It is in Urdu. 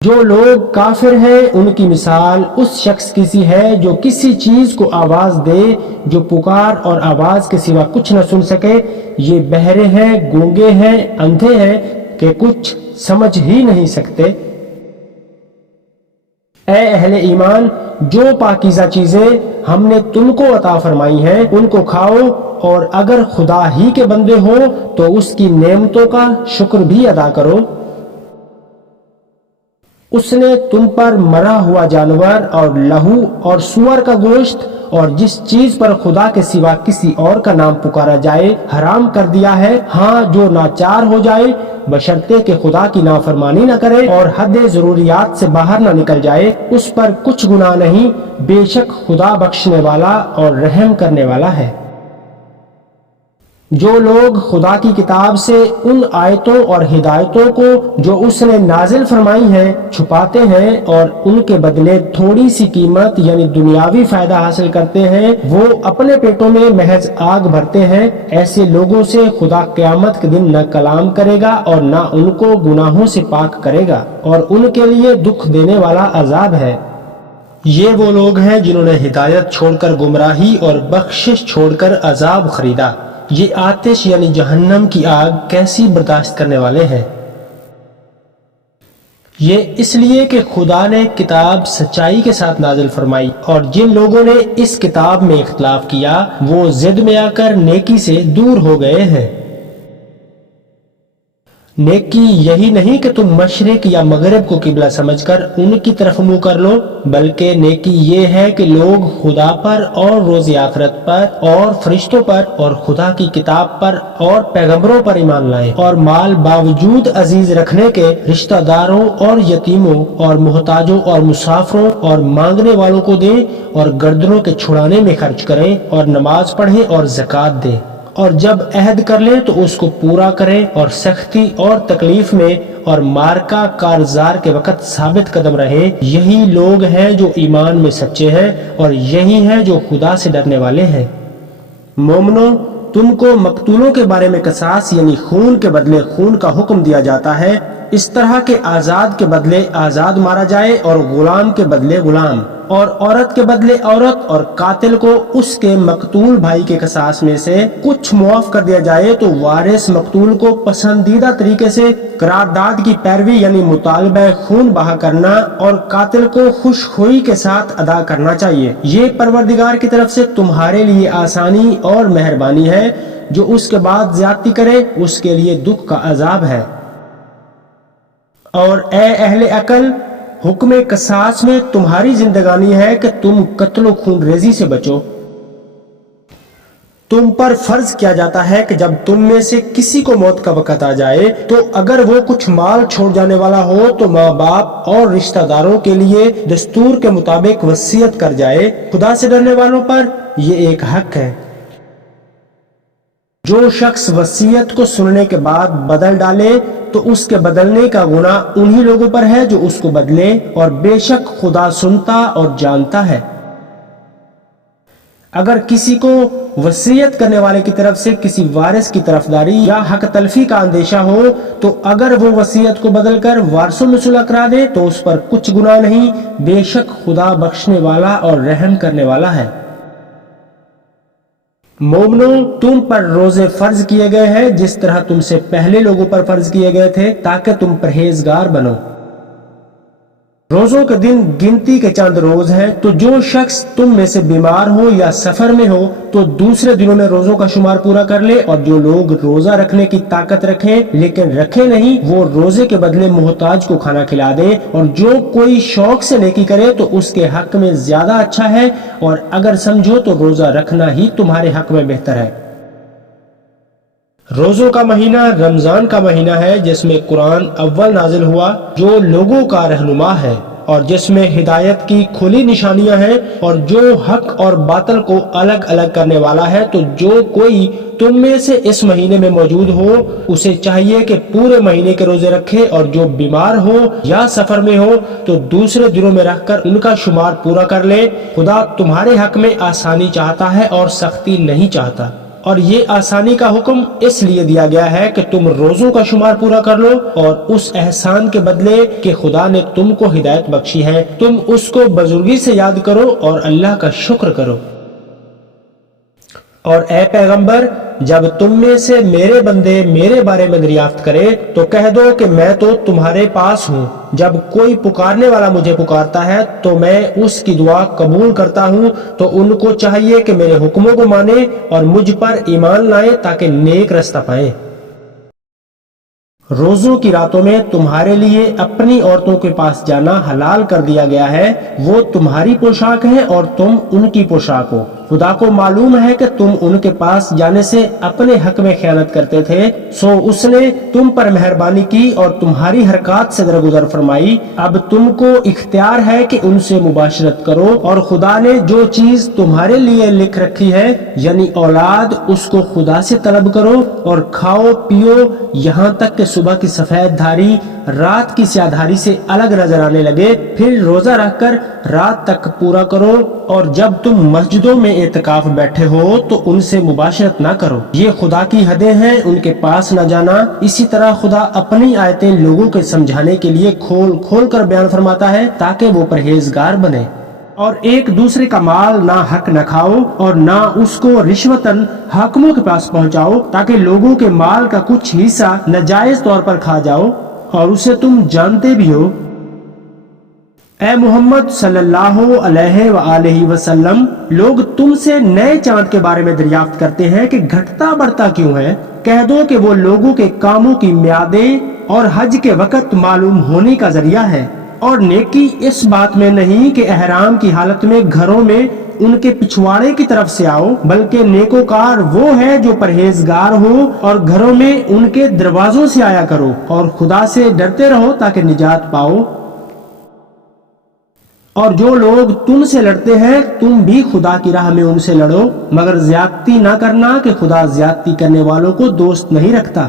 جو لوگ کافر ہیں ان کی مثال اس شخص کی سی ہے جو کسی چیز کو آواز دے جو پکار اور آواز کے سوا کچھ نہ سن سکے۔ یہ بہرے ہیں، گونگے ہیں، اندھے ہیں کہ کچھ سمجھ ہی نہیں سکتے۔ اے اہل ایمان، جو پاکیزہ چیزیں ہم نے تم کو عطا فرمائی ہیں ان کو کھاؤ، اور اگر خدا ہی کے بندے ہو تو اس کی نعمتوں کا شکر بھی ادا کرو۔ اس نے تم پر مرا ہوا جانور اور لہو اور سور کا گوشت اور جس چیز پر خدا کے سوا کسی اور کا نام پکارا جائے حرام کر دیا ہے، ہاں جو ناچار ہو جائے بشرطے کہ خدا کی نافرمانی نہ کرے اور حد ضروریات سے باہر نہ نکل جائے، اس پر کچھ گناہ نہیں، بے شک خدا بخشنے والا اور رحم کرنے والا ہے۔ جو لوگ خدا کی کتاب سے ان آیتوں اور ہدایتوں کو جو اس نے نازل فرمائی ہیں چھپاتے ہیں اور ان کے بدلے تھوڑی سی قیمت یعنی دنیاوی فائدہ حاصل کرتے ہیں، وہ اپنے پیٹوں میں محض آگ بھرتے ہیں۔ ایسے لوگوں سے خدا قیامت کے دن نہ کلام کرے گا اور نہ ان کو گناہوں سے پاک کرے گا، اور ان کے لیے دکھ دینے والا عذاب ہے۔ یہ وہ لوگ ہیں جنہوں نے ہدایت چھوڑ کر گمراہی اور بخشش چھوڑ کر عذاب خریدا۔ یہ آتش یعنی جہنم کی آگ کیسی برداشت کرنے والے ہیں۔ یہ اس لیے کہ خدا نے کتاب سچائی کے ساتھ نازل فرمائی، اور جن لوگوں نے اس کتاب میں اختلاف کیا وہ ضد میں آ کر نیکی سے دور ہو گئے ہیں۔ نیکی یہی نہیں کہ تم مشرق یا مغرب کو قبلہ سمجھ کر ان کی طرف منہ کر لو، بلکہ نیکی یہ ہے کہ لوگ خدا پر اور روز آخرت پر اور فرشتوں پر اور خدا کی کتاب پر اور پیغمبروں پر ایمان لائیں، اور مال باوجود عزیز رکھنے کے رشتہ داروں اور یتیموں اور محتاجوں اور مسافروں اور مانگنے والوں کو دیں، اور گردنوں کے چھڑانے میں خرچ کریں، اور نماز پڑھیں اور زکوٰۃ دیں، اور جب عہد کر لیں تو اس کو پورا کریں، اور سختی اور تکلیف میں اور مارکا کارزار کے وقت ثابت قدم رہیں۔ یہی لوگ ہیں جو ایمان میں سچے ہیں، اور یہی ہیں جو خدا سے ڈرنے والے ہیں۔ مومنو، تم کو مقتولوں کے بارے میں قصاص یعنی خون کے بدلے خون کا حکم دیا جاتا ہے، اس طرح کے آزاد کے بدلے آزاد مارا جائے اور غلام کے بدلے غلام، اور عورت کے بدلے عورت، اور قاتل کو اس کے مقتول بھائی کے قصاص میں سے کچھ معاف کر دیا جائے تو وارث مقتول کو پسندیدہ طریقے سے قرارداد کی پیروی یعنی مطالبہ خون بہا کرنا اور قاتل کو خوش خوئی کے ساتھ ادا کرنا چاہیے۔ یہ پروردگار کی طرف سے تمہارے لیے آسانی اور مہربانی ہے، جو اس کے بعد زیادتی کرے اس کے لیے دکھ کا عذاب ہے۔ اور اے اہل عقل، حکم قصاص میں تمہاری زندگانی ہے کہ تم قتل و خون ریزی سے بچو۔ تم پر فرض کیا جاتا ہے کہ جب تم میں سے کسی کو موت کا وقت آ جائے تو اگر وہ کچھ مال چھوڑ جانے والا ہو تو ماں باپ اور رشتہ داروں کے لیے دستور کے مطابق وصیت کر جائے۔ خدا سے ڈرنے والوں پر یہ ایک حق ہے۔ جو شخص وصیت کو سننے کے بعد بدل ڈالے تو اس کے بدلنے کا گناہ انہی لوگوں پر ہے جو اس کو بدلے، اور بے شک خدا سنتا اور جانتا ہے۔ اگر کسی کو وصیت کرنے والے کی طرف سے کسی وارث کی طرفداری یا حق تلفی کا اندیشہ ہو تو اگر وہ وصیت کو بدل کر وارثوں میں صلح کرا دے تو اس پر کچھ گناہ نہیں، بے شک خدا بخشنے والا اور رحم کرنے والا ہے۔ مومنو، تم پر روزے فرض کیے گئے ہیں جس طرح تم سے پہلے لوگوں پر فرض کیے گئے تھے تاکہ تم پرہیزگار بنو۔ روزوں کے دن گنتی کے چند روز ہیں، تو جو شخص تم میں سے بیمار ہو یا سفر میں ہو تو دوسرے دنوں میں روزوں کا شمار پورا کر لے، اور جو لوگ روزہ رکھنے کی طاقت رکھیں لیکن رکھے نہیں وہ روزے کے بدلے محتاج کو کھانا کھلا دیں، اور جو کوئی شوق سے نیکی کرے تو اس کے حق میں زیادہ اچھا ہے، اور اگر سمجھو تو روزہ رکھنا ہی تمہارے حق میں بہتر ہے۔ روزوں کا مہینہ رمضان کا مہینہ ہے جس میں قرآن اول نازل ہوا، جو لوگوں کا رہنما ہے اور جس میں ہدایت کی کھلی نشانیاں ہیں، اور جو حق اور باطل کو الگ الگ کرنے والا ہے۔ تو جو کوئی تم میں سے اس مہینے میں موجود ہو اسے چاہیے کہ پورے مہینے کے روزے رکھے، اور جو بیمار ہو یا سفر میں ہو تو دوسرے دنوں میں رکھ کر ان کا شمار پورا کر لے۔ خدا تمہارے حق میں آسانی چاہتا ہے اور سختی نہیں چاہتا۔ اور یہ آسانی کا حکم اس لیے دیا گیا ہے کہ تم روزوں کا شمار پورا کر لو اور اس احسان کے بدلے کہ خدا نے تم کو ہدایت بخشی ہے تم اس کو بزرگی سے یاد کرو اور اللہ کا شکر کرو۔ اور اے پیغمبر، جب تم میں سے میرے بندے میرے بارے میں دریافت کرے تو کہہ دو کہ میں تو تمہارے پاس ہوں، جب کوئی پکارنے والا مجھے پکارتا ہے تو میں اس کی دعا قبول کرتا ہوں، تو ان کو چاہیے کہ میرے حکموں کو مانیں اور مجھ پر ایمان لائیں تاکہ نیک رستہ پائیں۔ روزوں کی راتوں میں تمہارے لیے اپنی عورتوں کے پاس جانا حلال کر دیا گیا ہے، وہ تمہاری پوشاک ہے اور تم ان کی پوشاک ہو۔ خدا کو معلوم ہے کہ تم ان کے پاس جانے سے اپنے حق میں خیانت کرتے تھے، سو اس نے تم پر مہربانی کی اور تمہاری حرکات سے درگزر فرمائی۔ اب تم کو اختیار ہے کہ ان سے مباشرت کرو، اور خدا نے جو چیز تمہارے لیے لکھ رکھی ہے یعنی اولاد، اس کو خدا سے طلب کرو اور کھاؤ پیو یہاں تک کہ صبح کی سفید دھاری رات کی سیاہ دھاری سے الگ نظر آنے لگے، پھر روزہ رکھ کر رات تک پورا کرو، اور جب تم مسجدوں میں اعتکاف بیٹھے ہو تو ان سے مباشرت نہ کرو، یہ خدا کی حدیں ہیں، ان کے پاس نہ جانا۔ اسی طرح خدا اپنی آیتیں لوگوں کے سمجھانے کے لیے کھول کھول کر بیان فرماتا ہے تاکہ وہ پرہیزگار بنے۔ اور ایک دوسرے کا مال نہ حق نہ کھاؤ اور نہ اس کو رشوتاً حاکموں کے پاس پہنچاؤ تاکہ لوگوں کے مال کا کچھ حصہ ناجائز طور پر کھا جاؤ اور اسے تم جانتے بھی ہو۔ اے محمد صلی اللہ علیہ وآلہ وسلم، لوگ تم سے نئے چاند کے بارے میں دریافت کرتے ہیں کہ گھٹتا بڑھتا کیوں ہے؟ کہہ دو کہ وہ لوگوں کے کاموں کی میعادیں اور حج کے وقت معلوم ہونے کا ذریعہ ہے، اور نیکی اس بات میں نہیں کہ احرام کی حالت میں گھروں میں ان کے پچھواڑے کی طرف سے آؤ، بلکہ نیکوکار وہ ہے جو پرہیزگار ہو اور گھروں میں ان کے دروازوں سے آیا کرو، اور خدا سے ڈرتے رہو تاکہ نجات پاؤ۔ اور جو لوگ تم سے لڑتے ہیں تم بھی خدا کی راہ میں ان سے لڑو، مگر زیادتی نہ کرنا کہ خدا زیادتی کرنے والوں کو دوست نہیں رکھتا۔